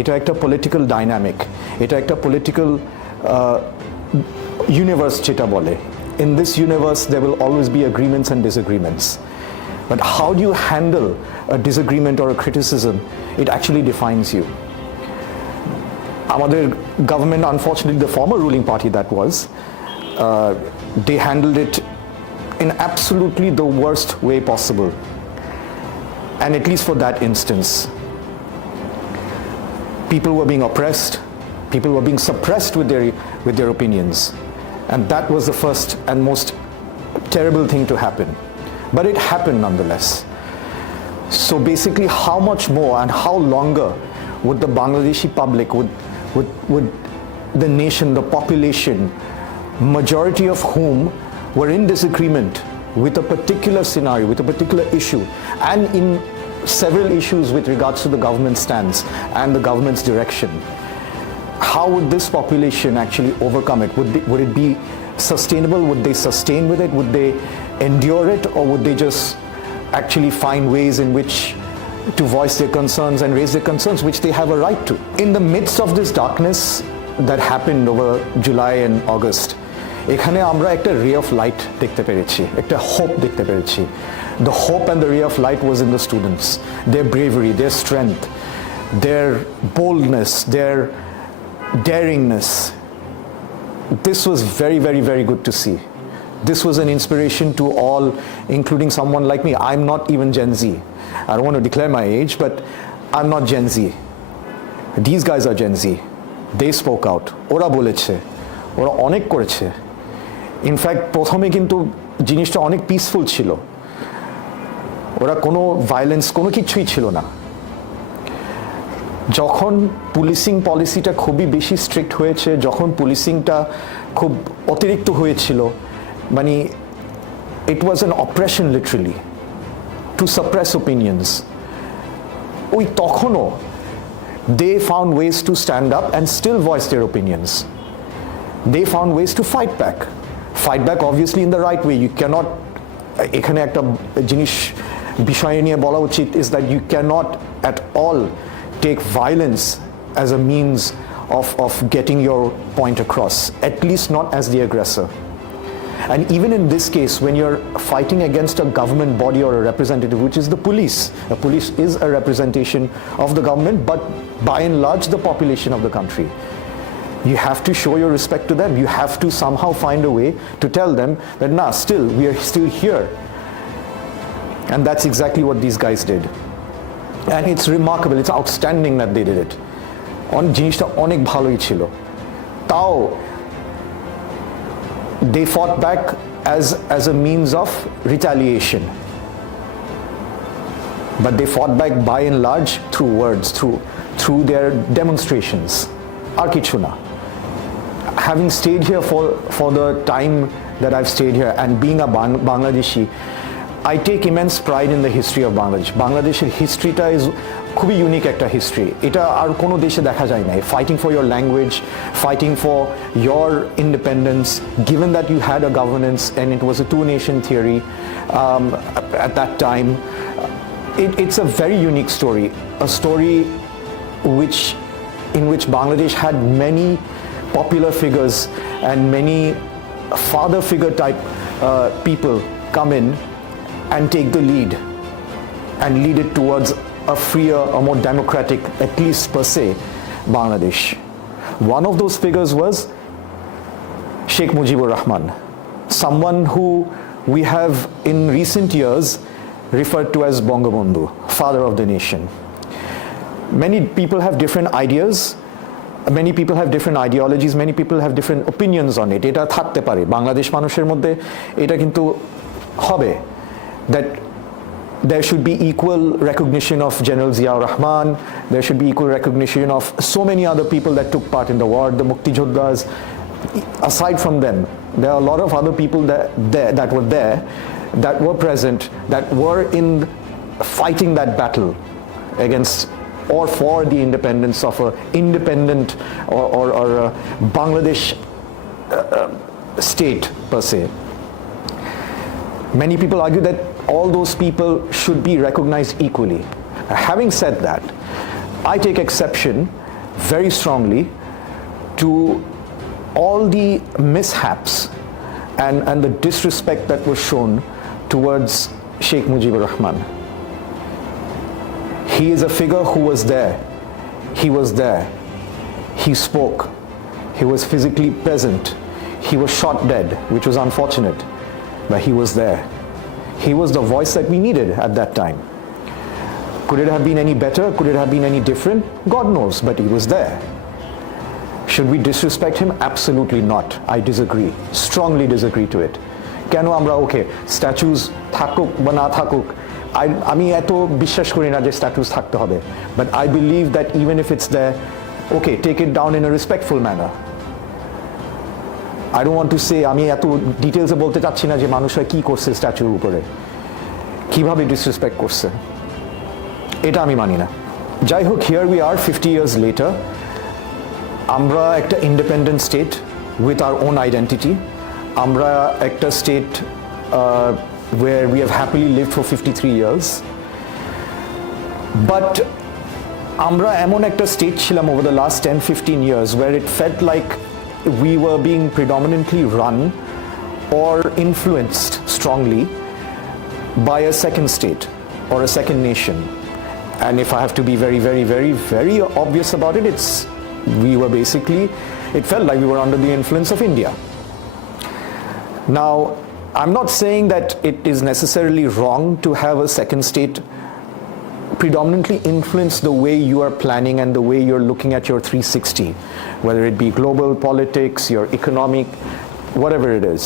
এটা একটা political dynamic, এটা একটা পলিটিক্যাল ইউনিভার্স যেটা বলে। In this universe there will always be agreements and disagreements, but how do you handle a disagreement or a criticism, it actually defines you. আমাদের government, unfortunately the former ruling party that was, they handled it in absolutely the worst way possible, and at least for that instance people were being oppressed, people were being suppressed with their opinions, and that was the first and most terrible thing to happen, but it happened nonetheless. So basically, how much more and how longer would the Bangladeshi public, would the nation, the population, majority of whom were in disagreement with a particular scenario, with a particular issue, and in several issues with regards to the government stance and the government's direction, how would this population actually overcome it? Would it be sustainable? Would they sustain with it? Would they endure it? Or would they just actually find ways in which to voice their concerns and raise their concerns, which they have a right to? In the midst of this darkness that happened over July and August, এখানে আমরা একটা ray of light দেখতে পেরেছি, একটা hope দেখতে পেরেছি. The hope and the ray of light was in the students, their bravery, their strength, their boldness, their daringness. This was very, very, very good to see. This was an inspiration to all, including someone like me. I'm not even Gen Z. I don't want to declare my age, but I'm not Gen Z. These guys are Gen Z. They spoke out. ওরা বলেছে, ওরা অনেক করেছে। In fact প্রথমে কিন্তু জিনিসটা অনেক peaceful ছিল, ওরা কোনো ভায়োলেন্স কোনো কিছুই ছিল না। যখন পুলিশিং পলিসিটা খুবই বেশি স্ট্রিক্ট হয়েছে, যখন পুলিশিংটা খুব অতিরিক্ত হয়েছিল, মানে it was an oppression literally to suppress opinions, ওই তখনও they found ways to stand up and still voice their opinions. They found ways to fight back obviously in the right way. You cannot, এখানে একটা জিনিস বিষয় নিয়ে বলা উচিত is that you cannot at all take violence as a means of getting your point across, at least not as the aggressor. And even in this case, when you're fighting against a government body or a representative, which is the police, a police is a representation of the government, but by and large the population of the country, you have to show your respect to them. You have to somehow find a way to tell them that nah, still we are still here. And that's exactly what these guys did. And it's remarkable, it's outstanding that they did it. জিনিসটা অনেক ভালোই ছিল, তাও they fought back as a means of retaliation, but they fought back by and large through words, through their demonstrations. আর কিছু না। Having stayed here for the time that I've stayed here and being a Bangladeshi, I take immense pride in the history of Bangladesh. Bangladesh's historyটা is খুবই unique একটা history, এটা আর কোনো দেশে দেখা যায় না। Fighting for your language, fighting for your independence, given that you had a governance and it was a two-nation theory at that time. It's a very unique story, a story in which Bangladesh had many popular figures and many father figure type people come in and take the lead and lead it towards a freer, a more democratic, at least per se, Bangladesh. One of those figures was Sheikh Mujibur Rahman, someone who we have in recent years referred to as Bangabandhu, father of the nation. Many people have different ideas, many people have different ideologies, many people have different opinions on it. এটা থাকতে পারে বাংলাদেশ মানুষের মধ্যে, এটা কিন্তু হবে that there should be equal recognition of General Ziaur Rahman, there should be equal recognition of so many other people that took part in the war, the Mukti Jodhas. Aside from them, there are a lot of other people that were there, that were present, that were in fighting that battle against or for the independence of a independent or a Bangladesh state per se. Many people argue that all those people should be recognized equally. Having said that, I take exception very strongly to all the mishaps and the disrespect that was shown towards Sheikh Mujibur Rahman. He is a figure who was there. He was there. He spoke. He was physically present. He was shot dead, which was unfortunate, but he was there. He was the voice that we needed at that time. Could it have been any better? Could it have been any different? God knows, but he was there. Should we disrespect him? Absolutely not. I disagree. Strongly disagree to it. কেন আমরা ওকে স্ট্যাচুজ থাকুক বা না থাকুক, আমি এত বিশ্বাস করি না যে স্ট্যাচুজ থাকতে হবে, but I believe that even if it's there, okay, take it down in a respectful manner. I don't want to say, আমি এত ডিটেলসে বলতে চাচ্ছি না যে মানুষরা কি করছে স্ট্যাচুর উপরে, কিভাবে ডিসরেসপেক্ট করছে, এটা আমি মানি না। যাই হোক, here we are 50 years later, আমরা একটা independent state with our own identity, আমরা একটা state where we have happily lived for 53 years, but আমরা এমন একটা স্টেট ছিলাম over the last 10-15 years where it felt like we were being predominantly run or influenced strongly by a second state or a second nation. And if I have to be very, very, very, very obvious about it, we were basically, it felt like we were under the influence of India. Now, I'm not saying that it is necessarily wrong to have a second state predominantly influence the way you are planning and the way you're looking at your 360, whether it be global politics, your economic, whatever it is.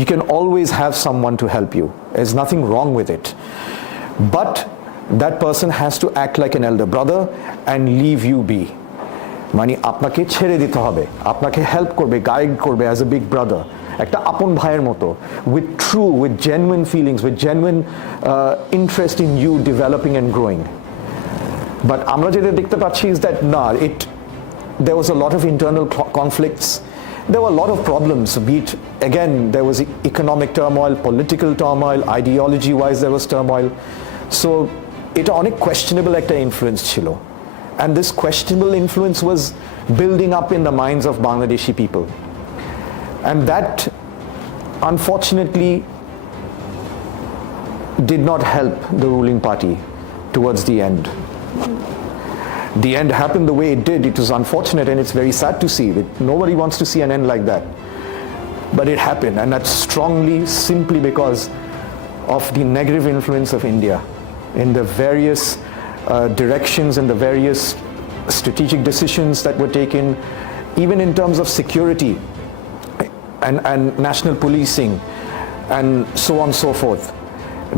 You can always have someone to help you. There's nothing wrong with it. But that person has to act like an elder brother and leave you be. মানে আপনাকে ছেড়ে দিতে হবে, আপনাকে help করবে, guide করবে as a big brother, একটা আপন ভাইয়ের মতো, with genuine feelings, with genuine interest in you developing and growing. But আমরা যেটা দেখতে পাচ্ছি is that there was a lot of internal conflicts, there were a lot of problems, be it, again, there was economic turmoil, political turmoil, ideology wise there was turmoil. So এটা অনেক questionable একটা influence ছিল, and this questionable influence was building up in the minds of Bangladeshi people. And that, unfortunately, did not help the ruling party towards the end. The end happened the way it did. It was unfortunate and it's very sad to see. Nobody wants to see an end like that. But it happened, and that's strongly simply because of the negative influence of India in the various directions and the various strategic decisions that were taken, even in terms of security and national policing and so on and so forth.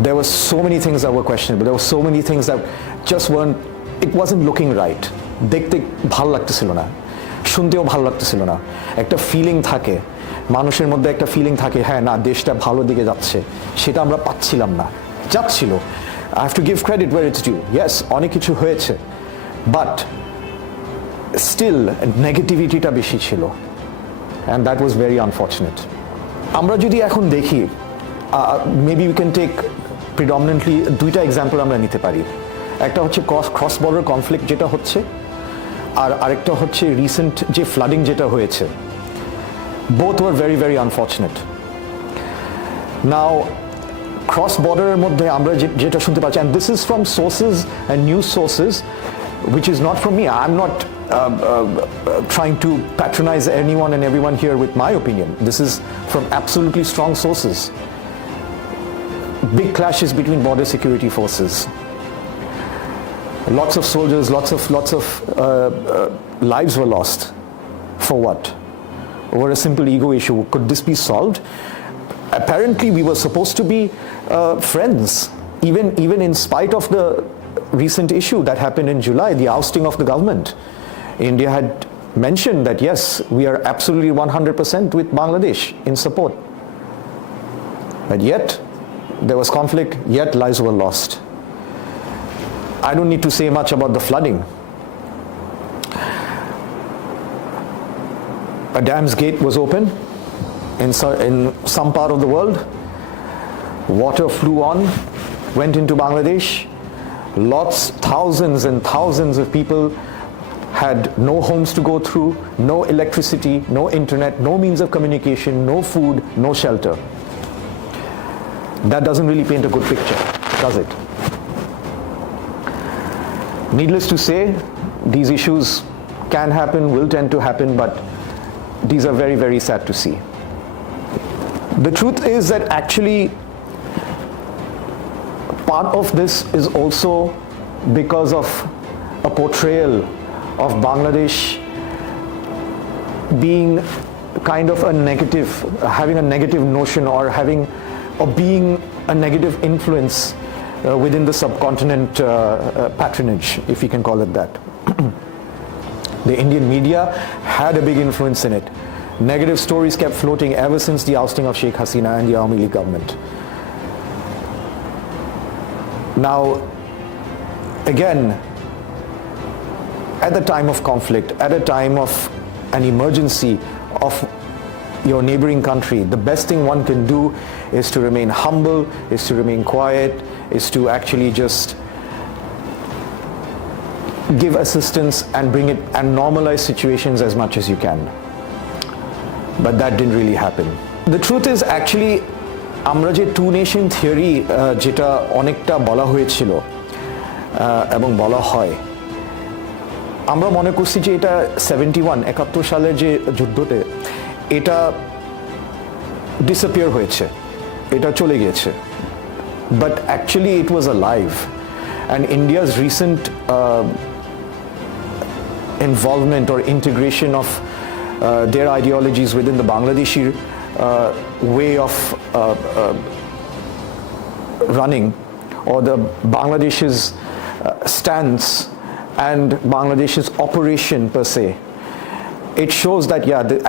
There were so many things that were questionable. There were so many things that just it wasn't looking right. দেখতে ভালো লাগতেছিল না, শুনতেও ভালো লাগতেছিল না। একটা feeling থাকে মানুষের মধ্যে, একটা ফিলিং থাকে, হ্যাঁ না, দেশটা ভালো দিকে যাচ্ছে, সেটা আমরা পাচ্ছিলাম না, যাচ্ছিল। I have to give credit where it's due. Yes, অনেক কিছু হয়েছে, but still নেগেটিভিটিটা বেশি ছিল, and that was very unfortunate. আমরা যদি এখন দেখি, maybe we can take predominantly দুইটা এক্সাম্পল আমরা নিতে পারি। একটা হচ্ছে ক্রস বর্ডার কনফ্লিক্ট যেটা হচ্ছে, আর আরেকটা হচ্ছে রিসেন্ট যে ফ্লাডিং যেটা হয়েছে। both were very, very unfortunate. Now, cross border মধ্যে আমরা যেটা শুনতে পাচ্ছি, and this is from sources and news sources which is not from me. I'm not trying to patronize anyone and everyone here with my opinion. This is from absolutely strong sources. Big clashes between border security forces. Lots of soldiers, lots of lives were lost. For what? Over a simple ego issue. Could this be solved? Apparently we were supposed to be friends, even in spite of the recent issue that happened in July, the ousting of the government. India had mentioned that yes, we are absolutely 100% with Bangladesh in support. But yet, there was conflict, yet lives were lost. I don't need to say much about the flooding. A dam's gate was open in some part of the world. Water flew on, went into Bangladesh. Thousands and thousands of people had no homes to go through, no electricity, no internet, no means of communication, no food, no shelter. That doesn't really paint a good picture, does it? Needless to say, these issues can happen, will tend to happen, but these are very, very sad to see. The truth is that actually part of this is also because of a portrayal of Bangladesh being kind of a negative, having a negative notion or being a negative influence within the subcontinent patronage, if you can call it that. The Indian media had a big influence in it. Negative stories kept floating ever since the ousting of Sheikh Hasina and the Awami League government. Now, again, at the time of conflict, at a time of an emergency of your neighboring country, the best thing one can do is to remain humble, is to remain quiet, is to actually just give assistance and bring it and normalize situations as much as you can. But that didn't really happen. The truth is actually আমরা যে two nation theory যেটা অনেকটা বলা হয়েছিল এবং বলা হয়, আমরা মনে করছি যে এটা 71 সালের যে যুদ্ধতে এটা ডিসঅ্যাপিয়ার হয়েছে, এটা চলে গিয়েছে, but actually it was alive and India's recent involvement or integration of their ideologies within the Bangladeshi way of running, or the Bangladeshis stance and Bangladesh's operation per se, it shows that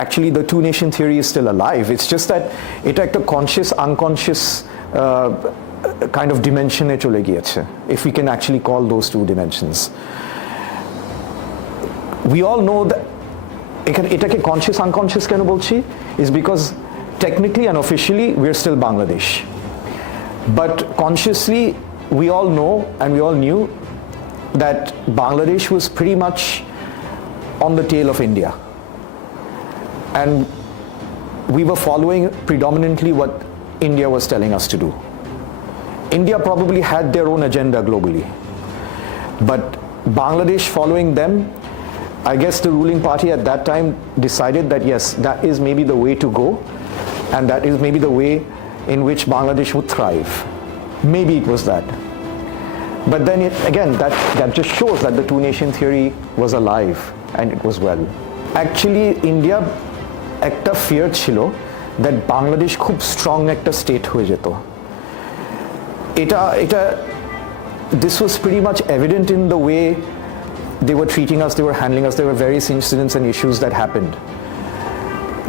actually the two nation theory is still alive. It's just that it একটা conscious unconscious kind of dimension e chole giyeche, if we can actually call those two dimensions. We all know that এটাকে conscious unconscious কেন বলছি is because technically and officially we're still Bangladesh, but consciously we all know and we all knew that Bangladesh was pretty much on the tail of India, and we were following predominantly what India was telling us to do. India probably had their own agenda globally, but Bangladesh following them, I guess the ruling party at that time decided that yes, that is maybe the way to go, and that is maybe the way in which Bangladesh would thrive. Maybe it was that. But then that just shows that the two nation theory was alive and it was well. Actually, India একটা fear ছিল that Bangladesh খুব strong একটা state হয়ে যেত. This was pretty much evident in the way they were treating us, they were handling us. There were various incidents and issues that happened.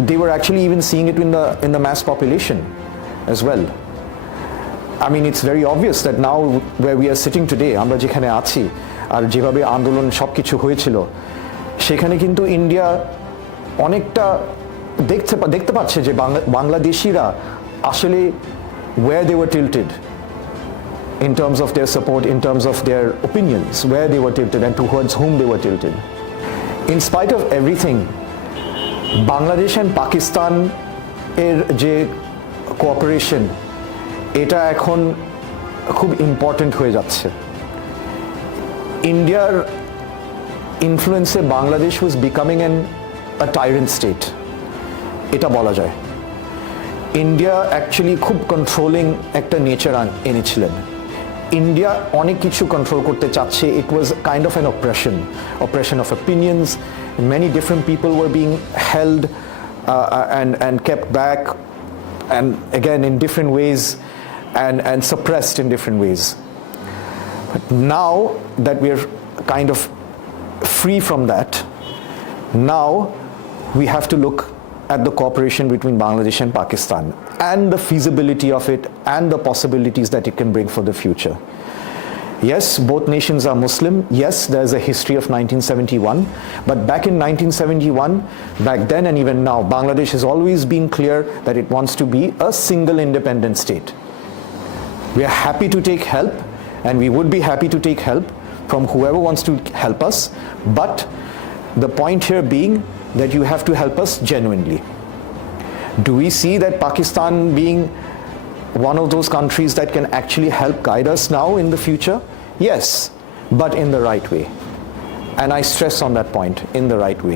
They were actually even seeing it in the mass population as well. I mean, it's very obvious that now where we are sitting today, আমরা যেখানে আছি আর যেভাবে আন্দোলন সবকিছু হয়েছিল, সেখানে কিন্তু India অনেকটা দেখতে পাচ্ছে যে বাংলাদেশিরা আসলে where they were tilted in terms of their support, in terms of their opinions, where they were tilted and towards whom they were tilted. In spite of everything, Bangladesh and Pakistan এর যে cooperation, এটা এখন খুব important হয়ে যাচ্ছে. Indiaর influence Bangladesh was becoming a tyrant state. এটা বলা যায়. India actually খুব controlling একটা nature এনেছিলেন. India অনেক কিছু control করতে চাচ্ছে. It was kind of an oppression of opinions. Many different people were being held and kept back, and again in different ways, and suppressed in different ways. But now that we're kind of free from that, now we have to look at the cooperation between Bangladesh and Pakistan and the feasibility of it and the possibilities that it can bring for the future. Yes, both nations are Muslim. Yes, there's a history of 1971, but back in 1971, back then and even now, Bangladesh has always been clear that it wants to be a single independent state. We are happy to take help, and we would be happy to take help from whoever wants to help us, but The point here being that you have to help us genuinely. Do we see that Pakistan being one of those countries that can actually help guide us now in the future? Yes, but in the right way. And I stress on that point, in the right way.